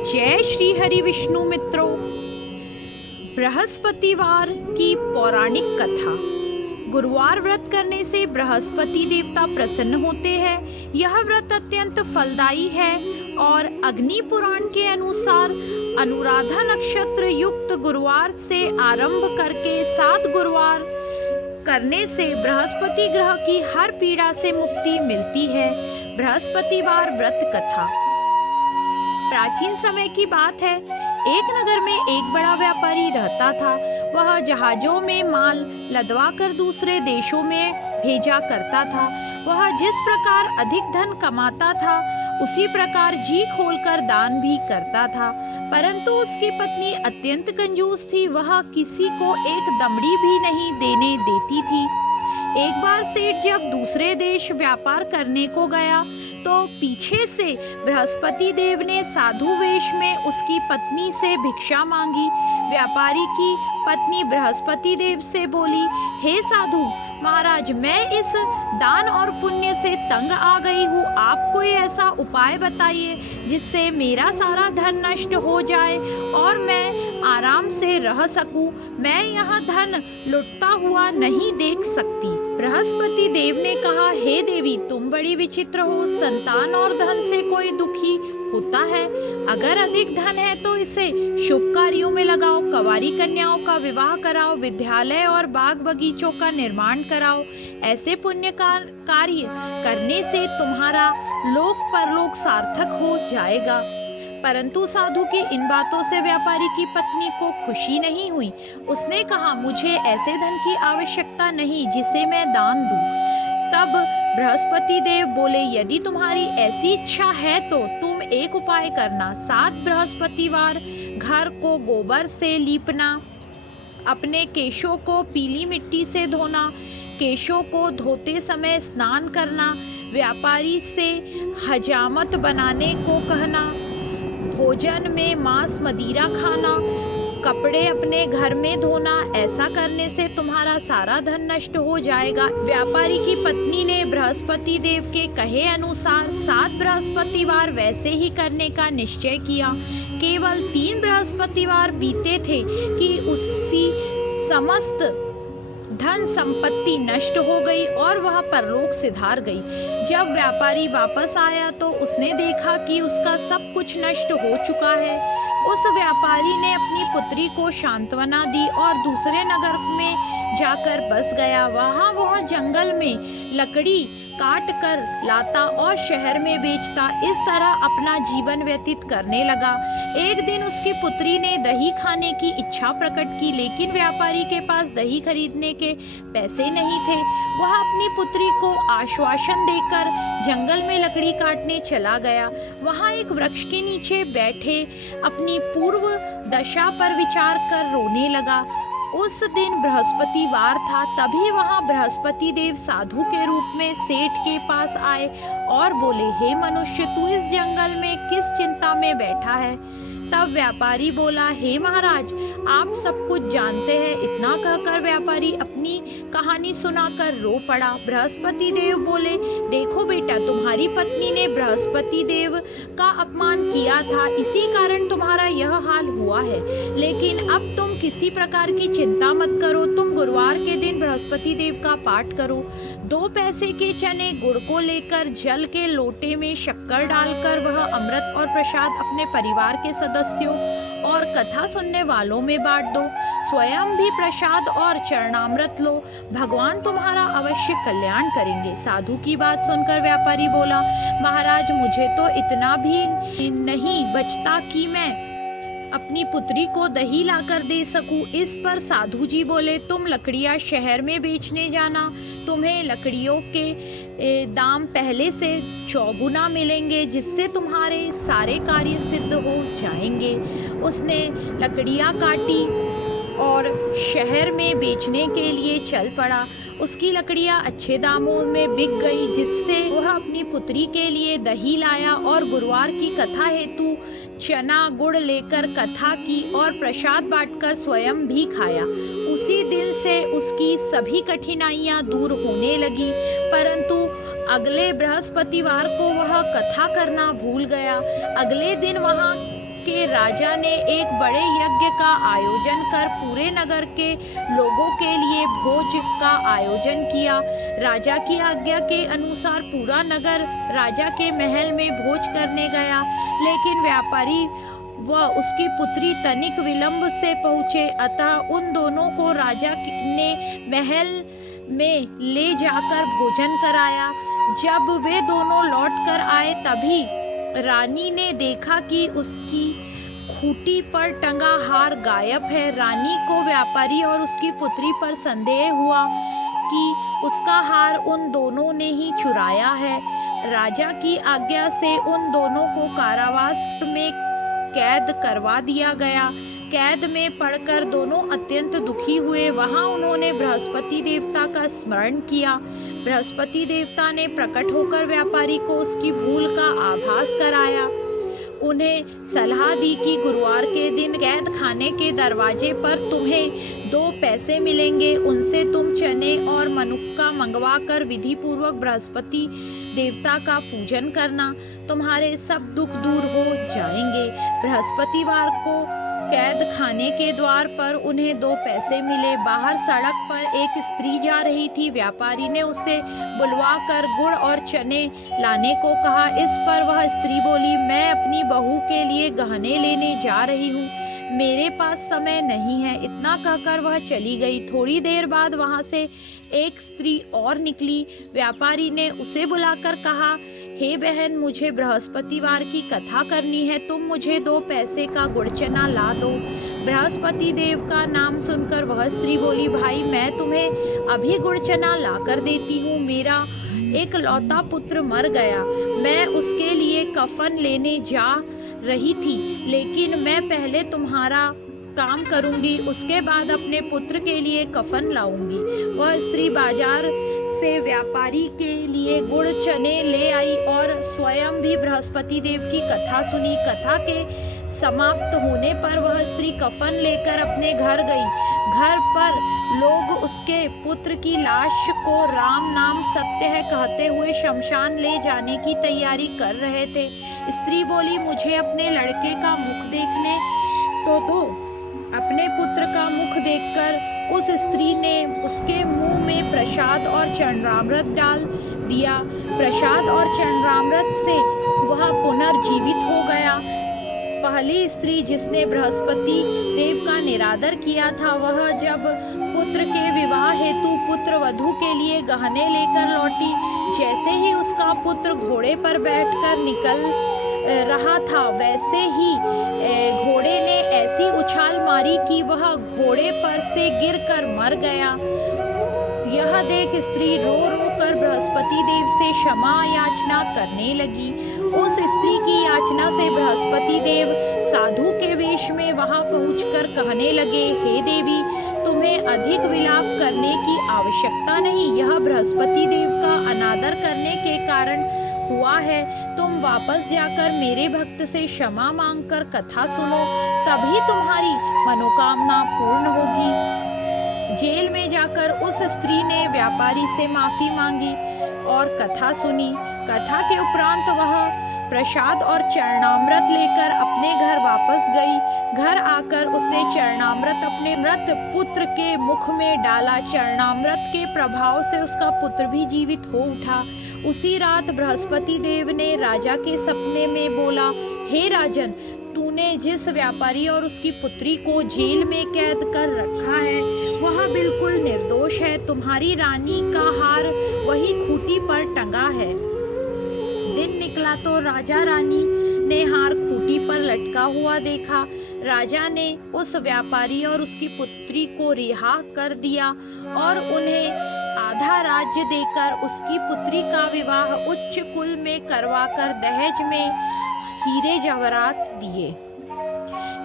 जय श्री हरि विष्णु मित्रों। बृहस्पतिवार की पौराणिक कथा। गुरुवार व्रत करने से बृहस्पति देवता प्रसन्न होते हैं। यह व्रत अत्यंत फलदायी है और अग्नि पुराण के अनुसार अनुराधा नक्षत्र युक्त गुरुवार से आरंभ करके 7 गुरुवार करने से बृहस्पति ग्रह की हर पीड़ा से मुक्ति मिलती है। बृहस्पतिवार व्रत कथा। प्राचीन समय की बात है। एक नगर में एक बड़ा व्यापारी रहता था। वह जहाजों में माल लदवा कर दूसरे देशों में भेजा करता था। वह जिस प्रकार अधिक धन कमाता था उसी प्रकार जी खोलकर दान भी करता था। परंतु उसकी पत्नी अत्यंत कंजूस थी। वह किसी को एक दमड़ी भी नहीं देने देती थी। एक बार सेठ जब दूसरे देश व्यापार करने को गया तो पीछे से बृहस्पति देव ने साधु वेश में उसकी पत्नी से भिक्षा मांगी। व्यापारी की पत्नी बृहस्पति देव से बोली, हे साधु महाराज, मैं इस दान और पुण्य से तंग आ गई हूँ। आप कोई ऐसा उपाय बताइए जिससे मेरा सारा धन नष्ट हो जाए और मैं आराम से रह सकूं। मैं यह धन लुटता हुआ नहीं देख सकती। बृहस्पति देव ने कहा, हे देवी, तुम बड़ी विचित्र हो। संतान और धन से कोई दुखी होता है। अगर अधिक धन है तो इसे शुभ कार्यों में लगाओ। कंवारी कन्याओं का विवाह कराओ। विद्यालय और बाग बगीचों का निर्माण कराओ। ऐसे पुण्य कार्य करने से तुम्हारा लोक परलोक सार्थक हो जाएगा। परंतु साधु की इन बातों से व्यापारी की पत्नी को खुशी नहीं हुई। उसने कहा, मुझे ऐसे धन की आवश्यकता नहीं जिसे मैं दान दूं। तब बृहस्पति देव बोले, यदि तुम्हारी ऐसी इच्छा है तो तुम एक उपाय करना। 7 बृहस्पतिवार घर को गोबर से लीपना, अपने केशों को पीली मिट्टी से धोना, केशों को धोते समय स्नान करना, व्यापारी से हजामत बनाने को कहना, भोजन में मांस मदिरा खाना, कपड़े अपने घर में धोना। ऐसा करने से तुम्हारा सारा धन नष्ट हो जाएगा। व्यापारी की पत्नी ने बृहस्पति देव के कहे अनुसार 7 बृहस्पतिवार वैसे ही करने का निश्चय किया। केवल 3 बृहस्पतिवार बीते थे कि उसकी समस्त धन संपत्ति नष्ट हो गई और वह परलोक सिधार गई। जब व्यापारी वापस आया तो उसने देखा कि उसका सब कुछ नष्ट हो चुका है। उस व्यापारी ने अपनी पुत्री को सांत्वना दी और दूसरे नगर में जाकर बस गया। वहाँ वह जंगल में लकड़ी काट कर लाता और शहर में बेचता। इस तरह अपना जीवन व्यतीत करने लगा। एक दिन उसकी पुत्री ने दही खाने की इच्छा प्रकट की, लेकिन व्यापारी के पास दही खरीदने के पैसे नहीं थे। वह अपनी पुत्री को आश्वासन देकर जंगल में लकड़ी काटने चला गया। वहाँ एक वृक्ष के नीचे बैठे अपनी पूर्व दशा पर विचार कर रोने लगा। उस दिन बृहस्पतिवार था। तभी वहाँ बृहस्पति देव साधु के रूप में सेठ के पास आए और बोले, हे मनुष्य, तू इस जंगल में किस चिंता में बैठा है? तब व्यापारी बोला, हे महाराज, आप सब कुछ जानते हैं। इतना कहकर व्यापारी अपनी कहानी सुनाकर रो पड़ा। बृहस्पति देव बोले, देखो बेटा, तुम्हारी पत्नी ने बृहस्पति देव का अपमान किया था, इसी कारण तुम्हारा यह हाल हुआ है। लेकिन अब तुम किसी प्रकार की चिंता मत करो। तुम गुरुवार के दिन बृहस्पति देव का पाठ करो। 2 पैसे के चने गुड़ को लेकर जल के लोटे में शक्कर डालकर वह अमृत और प्रसाद अपने परिवार के सदस्यों और कथा सुनने वालों में बांट दो। स्वयं भी प्रसाद और चरणामृत लो। भगवान तुम्हारा अवश्य कल्याण करेंगे। साधु की बात सुनकर व्यापारी बोला, महाराज, मुझे तो इतना भी नहीं बचता कि मैं अपनी पुत्री को दही लाकर दे सकूं। इस पर साधु जी बोले, तुम लकड़ियां शहर में बेचने जाना। तुम्हें लकड़ियों के दाम पहले से 4 गुना मिलेंगे, जिससे तुम्हारे सारे कार्य सिद्ध हो जाएंगे। उसने लकड़ियां काटी और शहर में बेचने के लिए चल पड़ा। उसकी लकड़ियां अच्छे दामों में बिक गई, जिससे वह अपनी पुत्री के लिए दही लाया और गुरुवार की कथा हेतु चना गुड़ लेकर कथा की और प्रसाद बांटकर स्वयं भी खाया। उसी दिन से उसकी सभी कठिनाइयां दूर होने लगी। परंतु अगले बृहस्पतिवार को वह कथा करना भूल गया। अगले दिन वहाँ के राजा ने एक बड़े यज्ञ का आयोजन कर पूरे नगर के लोगों के लिए भोज का आयोजन किया। राजा की आज्ञा के अनुसार पूरा नगर राजा के महल में भोज करने गया, लेकिन व्यापारी व उसकी पुत्री तनिक विलंब से पहुँचे, अतः उन दोनों को राजा ने महल में ले जाकर भोजन कराया। जब वे दोनों लौट कर आए तभी रानी ने देखा कि उसकी खूंटी पर टंगा हार गायब है। रानी को व्यापारी और उसकी पुत्री पर संदेह हुआ कि उसका हार उन दोनों ने ही चुराया है। राजा की आज्ञा से उन दोनों को कारावास में कैद करवा दिया गया। कैद में पड़कर दोनों अत्यंत दुखी हुए। वहां उन्होंने बृहस्पति देवता का स्मरण किया। बृहस्पति देवता ने प्रकट होकर व्यापारी को उसकी भूल का आभास कराया। उन्हें सलाह दी कि गुरुवार के दिन कैद खाने के दरवाजे पर तुम्हें 2 पैसे मिलेंगे, उनसे तुम चने और मनुक्का मंगवा कर विधि पूर्वक बृहस्पति देवता का पूजन करना, तुम्हारे सब दुख दूर हो जाएंगे। बृहस्पतिवार को कैद खाने के द्वार पर उन्हें 2 पैसे मिले। बाहर सड़क पर एक स्त्री जा रही थी। व्यापारी ने उसे बुलवाकर गुड़ और चने लाने को कहा। इस पर वह स्त्री बोली, मैं अपनी बहू के लिए गहने लेने जा रही हूँ, मेरे पास समय नहीं है। इतना कहकर वह चली गई। थोड़ी देर बाद वहाँ से एक स्त्री और निकली। व्यापारी ने उसे बुलाकर कहा, हे बहन, मुझे बृहस्पतिवार की कथा करनी है, तुम मुझे 2 पैसे का गुड़ चना ला दो। बृहस्पति देव का नाम सुनकर वह स्त्री बोली, भाई मैं तुम्हें अभी गुड़ चना ला कर देती हूँ। मेरा एक लौता पुत्र मर गया, मैं उसके लिए कफन लेने जा रही थी, लेकिन मैं पहले तुम्हारा काम करूंगी, उसके बाद अपने पुत्र के लिए कफन लाऊंगी। वह स्त्री बाजार से व्यापारी के लिए गुड़ चने ले आई और स्वयं भी बृहस्पति देव की कथा सुनी। कथा के समाप्त होने पर वह स्त्री कफन लेकर अपने घर गई। घर पर लोग उसके पुत्र की लाश को राम नाम सत्य है कहते हुए शमशान ले जाने की तैयारी कर रहे थे। स्त्री बोली, मुझे अपने लड़के का मुख देखने तो दो। अपने पुत्र का मुख देखकर उस स्त्री ने उसके मुंह में प्रसाद और चरणामृत डाल दिया। प्रसाद और चरणामृत से वह पुनर्जीवित हो गया। पहली स्त्री जिसने बृहस्पति देव का निरादर किया था, वह जब पुत्र के विवाह हेतु पुत्र वधू के लिए गहने लेकर लौटी, जैसे ही उसका पुत्र घोड़े पर बैठकर निकल रहा था, वैसे ही घोड़े ने ऐसी उछाल मारी कि वह घोड़े पर से गिरकर मर गया। यह देख स्त्री रो रो कर बृहस्पति देव से क्षमा याचना करने लगी। उस स्त्री की याचना से बृहस्पति देव साधु के वेश में वहां पहुंचकर कहने लगे, हे देवी, तुम्हें अधिक विलाप करने की आवश्यकता नहीं, यह बृहस्पति देव का अनादर करने के कारण हुआ है। तुम वापस जाकर मेरे भक्त से क्षमा मांगकर कथा सुनो, तभी तुम्हारी मनोकामना पूर्ण होगी। जेल में जाकर उस स्त्री ने व्यापारी से माफी मांगी और कथा सुनी। कथा के उपरांत वह प्रसाद और चरणामृत लेकर अपने घर वापस गई। घर आकर उसने चरणामृत अपने मृत पुत्र के मुख में डाला। चरणामृत के प्रभाव से उसका पुत्र भी जीवित हो उठा। उसी रात बृहस्पति देव ने राजा के सपने में बोला, हे राजन, तूने जिस व्यापारी और उसकी पुत्री को जेल में कैद कर रखा है, वह बिल्कुल निर्दोष है। तुम्हारी रानी का हार वही खूंटी पर टंगा है। दिन निकला तो राजा रानी ने हार खूंटी पर लटका हुआ देखा। राजा ने उस व्यापारी और उसकी पुत्री को रिहा कर दिया और उन्हें आधा राज्य देकर उसकी पुत्री का विवाह उच्च कुल में करवाकर दहेज में हीरे जवाहरात दिए।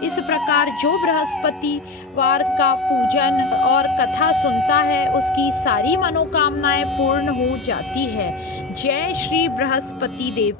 इस प्रकार जो बृहस्पतिवार का पूजन और कथा सुनता है, उसकी सारी मनोकामनाएं पूर्ण हो जाती है। जय श्री बृहस्पति देव।